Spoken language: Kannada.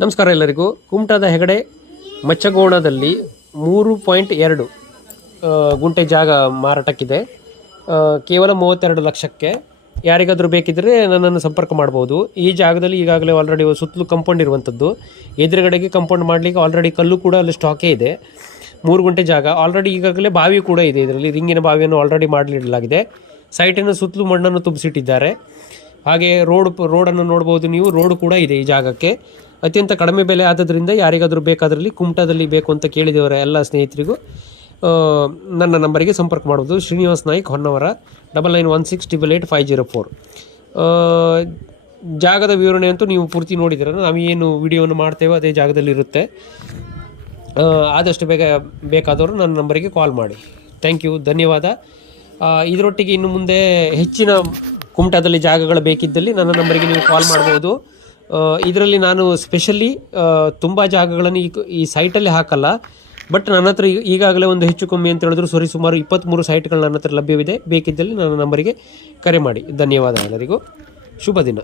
ನಮಸ್ಕಾರ ಎಲ್ಲರಿಗೂ. ಕುಮಟಾದ ಹೆಗಡೆ, ಮಚ್ಚಗೋಣದಲ್ಲಿ ಮೂರು ಪಾಯಿಂಟ್ ಎರಡು ಗುಂಟೆ ಜಾಗ ಮಾರಾಟಕ್ಕಿದೆ. ಕೇವಲ ಮೂವತ್ತೆರಡು ಲಕ್ಷಕ್ಕೆ. ಯಾರಿಗಾದರೂ ಬೇಕಿದ್ದರೆ ನನ್ನನ್ನು ಸಂಪರ್ಕ ಮಾಡ್ಬೋದು. ಈ ಜಾಗದಲ್ಲಿ ಈಗಾಗಲೇ ಆಲ್ರೆಡಿ ಸುತ್ತಲೂ ಕಂಪೌಂಡ್ ಇರುವಂಥದ್ದು. ಎದುರುಗಡೆಗೆ ಕಂಪೌಂಡ್ ಮಾಡಲಿಕ್ಕೆ ಆಲ್ರೆಡಿ ಕಲ್ಲು ಕೂಡ ಅಲ್ಲಿ ಸ್ಟಾಕೇ ಇದೆ. ಮೂರು ಗುಂಟೆ ಜಾಗ. ಆಲ್ರೆಡಿ ಈಗಾಗಲೇ ಬಾವಿ ಕೂಡ ಇದೆ ಇದರಲ್ಲಿ. ರಿಂಗಿನ ಬಾವಿಯನ್ನು ಆಲ್ರೆಡಿ ಮಾಡಲಿಡಲಾಗಿದೆ. ಸೈಟಿನ ಸುತ್ತಲೂ ಮಣ್ಣನ್ನು ತುಂಬಿಸಿಟ್ಟಿದ್ದಾರೆ. ಹಾಗೆ ರೋಡ್ ರೋಡನ್ನು ನೋಡ್ಬೋದು ನೀವು. ರೋಡ್ ಕೂಡ ಇದೆ ಈ ಜಾಗಕ್ಕೆ. ಅತ್ಯಂತ ಕಡಿಮೆ ಬೆಲೆ ಆದ್ದರಿಂದ ಯಾರಿಗಾದರೂ ಬೇಕಾದ್ರಲ್ಲಿ ಕುಮಟಾದಲ್ಲಿ ಬೇಕು ಅಂತ ಕೇಳಿದವರ ಎಲ್ಲ ಸ್ನೇಹಿತರಿಗೂ ನನ್ನ ನಂಬರಿಗೆ ಸಂಪರ್ಕ ಮಾಡ್ಬೋದು. Srinivas Naik, Honnavar double nine one six double eight five zero four ಜಾಗದ ವಿವರಣೆ ಅಂತೂ ನೀವು ಪೂರ್ತಿ ನೋಡಿದಿರ ನಾವು ಏನು ವಿಡಿಯೋವನ್ನು ಮಾಡ್ತೇವೆ ಅದೇ ಜಾಗದಲ್ಲಿ ಇರುತ್ತೆ. ಆದಷ್ಟು ಬೇಗ ಬೇಕಾದವರು ನನ್ನ ನಂಬರಿಗೆ ಕಾಲ್ ಮಾಡಿ. ಥ್ಯಾಂಕ್ ಯು ಧನ್ಯವಾದ. ಇದರೊಟ್ಟಿಗೆ ಇನ್ನು ಮುಂದೆ ಹೆಚ್ಚಿನ ಕುಮಟಾದಲ್ಲಿ ಜಾಗಗಳು ಬೇಕಿದ್ದಲ್ಲಿ ನನ್ನ ನಂಬರಿಗೆ ನೀವು ಕಾಲ್ ಮಾಡ್ಬೋದು. ಇದರಲ್ಲಿ ನಾನು ಸ್ಪೆಷಲಿ ತುಂಬ ಜಾಗಗಳನ್ನು ಈ ಈ ಸೈಟಲ್ಲಿ ಹಾಕಲ್ಲ. ಬಟ್ ನನ್ನ ಹತ್ರ ಈಗ- ಈಗಾಗಲೇ ಒಂದು ಹೆಚ್ಚು ಕಮ್ಮಿ ಅಂತ ಹೇಳಿದ್ರು ಸರಿ, ಸುಮಾರು ಇಪ್ಪತ್ತ್ಮೂರು ಸೈಟ್ಗಳು ನನ್ನ ಹತ್ರ ಲಭ್ಯವಿದೆ. ಬೇಕಿದ್ದಲ್ಲಿ ನನ್ನ ನಂಬರಿಗೆ ಕರೆ ಮಾಡಿ. ಧನ್ಯವಾದ ಎಲ್ಲರಿಗೂ. ಶುಭ ದಿನ.